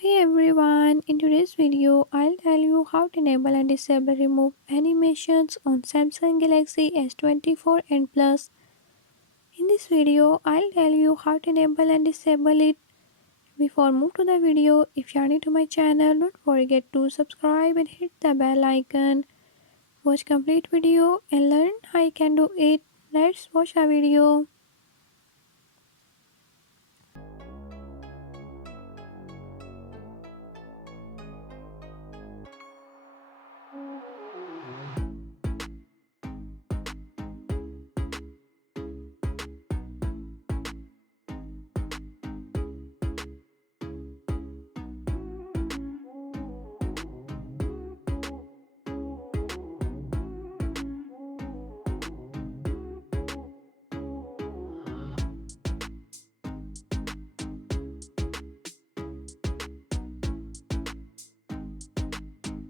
Hey everyone, in today's video, I'll tell you how to enable and disable remove animations on Samsung Galaxy S24 and Plus. In this video, I'll tell you how to enable and disable it. Before move to the video, if you're new to my channel, don't forget to subscribe and hit the bell icon. Watch complete video and learn how you can do it. Let's watch the video.